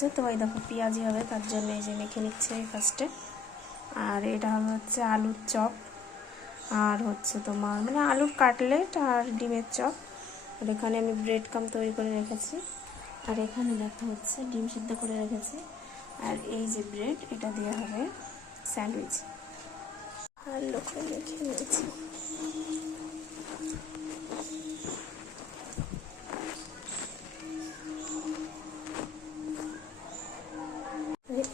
হচ্ছে, তো এই দেখো পেঁয়াজি হবে, তার জন্য এই যে মেখে নিচ্ছে ফার্স্টে আর এটা হবে হচ্ছে আলুর চপ, আর হচ্ছে তোমার মানে আলুর কাটলেট আর ডিমের চপ। আর এখানে আমি ব্রেড কাম তৈরি করে রেখেছি। আর এখানে দেখা হচ্ছে ডিম সিদ্ধ করে রেখেছি। আর এই যে ব্রেড এটা দেওয়া হবে স্যান্ডউইচ। আর লোকে মেখে নিয়েছি।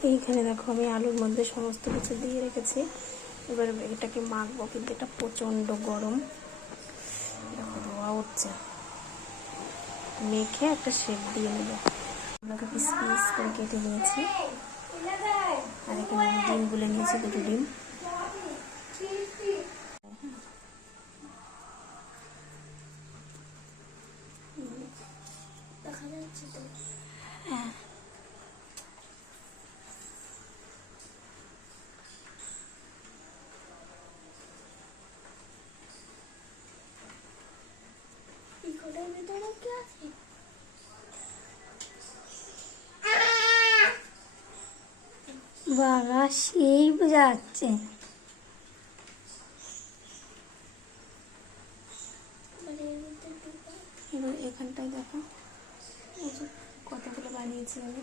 এইখানে দেখো আমি আলুর মধ্যে সমস্ত কিছু দিয়ে রেখেছি। এবার এটাকে মাখবো কিন্তু এটা প্রচণ্ড গরম। দেখো ধোয়া উঠছে। মেখে একটা শেপ দিয়ে নেব। আপনাকে পিস পিস করে কেটে নিয়েছি। আর এখানে আমি ডিম গুলে নিয়েছি দুটো ডিম। দেখা যাচ্ছে তো। হ্যাঁ। বাবা, সেই যাচ্ছে এবার এখানটায় দেখো। কতগুলো বানিয়েছি আমি।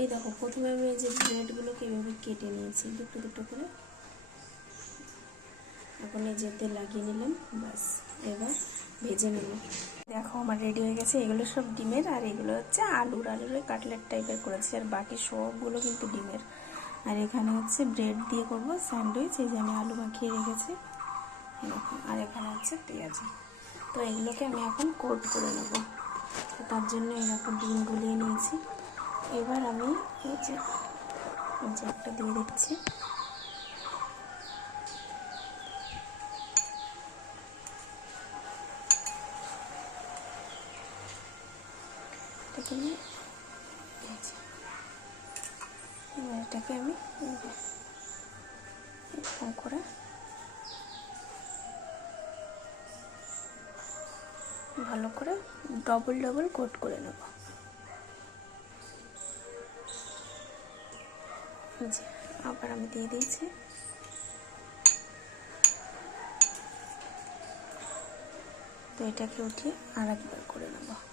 এই দেখো, প্রথমে আমি যে ব্রেডগুলোকে এভাবে কেটে নিয়েছি, দুটো দুটো করে। এখন এই যেতে লাগিয়ে নিলাম, ব্যাস, এবার ভেজে নেব। দেখো আমার রেডি হয়ে গেছে, এগুলো সব ডিমের আর এগুলো হচ্ছে আলুর। আলুর কাটলেট টাইপের করেছি আর বাকি সবগুলো কিন্তু ডিমের। আর এখানে হচ্ছে ব্রেড দিয়ে করব স্যান্ডউইচ এই যে আমি আলু মাখিয়ে রেখেছি। আর এখানে হচ্ছে পেঁয়াজি। তো এগুলোকে আমি এখন কোট করে নেব। তো তার জন্য এরকম ডিম গুলিয়ে নিয়েছি। এবার আমি এই যে একটা দিয়ে দিচ্ছি। যে, এবার এটাকে আমি এরকম করে ভালো করে ডবল ডবল কোট করে নেব। আবার আমি দিয়ে দিয়েছি। তো এটাকে উঠিয়ে আর একবার করে নেব।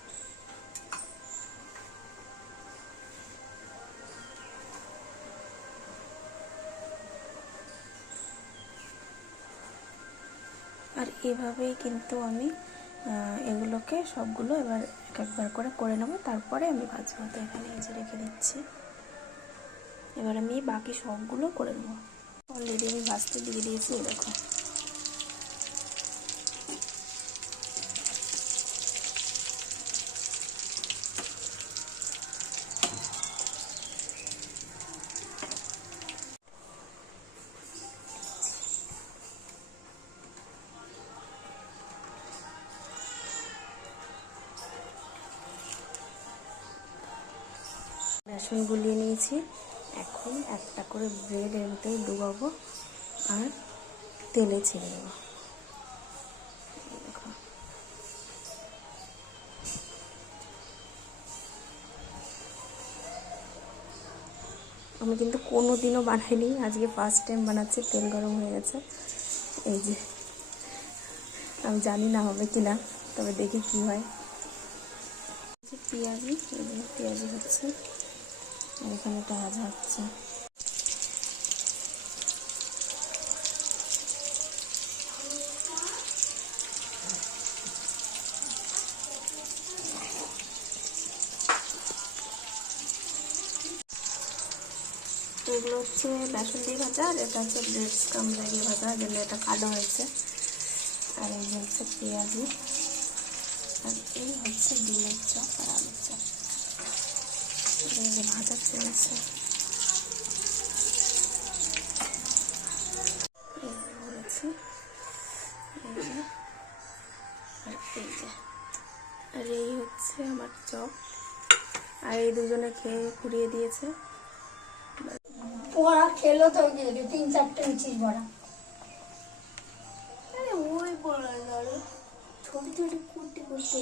এভাবেই কিন্তু আমি এগুলোকে সবগুলো এবার এক একবার করে করে নেব। তারপরে আমি ভাজবো তো এখানে এই যে রেখে দিচ্ছি। এবার আমি বাকি সবগুলো করে নেব। অলরেডি আমি ভাজতে দিয়ে দিয়েছি দেখো। বেসন গুলিয়ে নিয়েছি। এখন একটা করে ব্রেড এর ভিতরে ডুবাবো আর তেলে ছেড়ে দেবো। আমি কিন্তু কোনো দিনও বানাইনি, আজকে ফার্স্ট টাইম বানাচ্ছি, তেল গরম হয়ে গেছে। এই যে, আমি জানি না হবে কি না তবে দেখি কি হয়। পেঁয়াজি পেঁয়াজি হচ্ছে। এখানে একটা ভাজা হচ্ছে এগুলো হচ্ছে বেসন দিয়ে ভাজা, আর এটা হচ্ছে ব্রেড স্কাম লাগিয়ে ভাজা জন্য এটা কালো হয়েছে। আর এই হচ্ছে পেঁয়াজি। আর এই হচ্ছে ডিমের চপ আর আলুর চপ। ভাজা চলছে আর এই হচ্ছে আমার চপ। আর এই দুজনে খেয়ে ঘুরিয়ে দিয়েছে? পড়া খেলো তো তিন চারটে মিছিস বড়া। ওই বড় ছোট ছোট কুটি করতে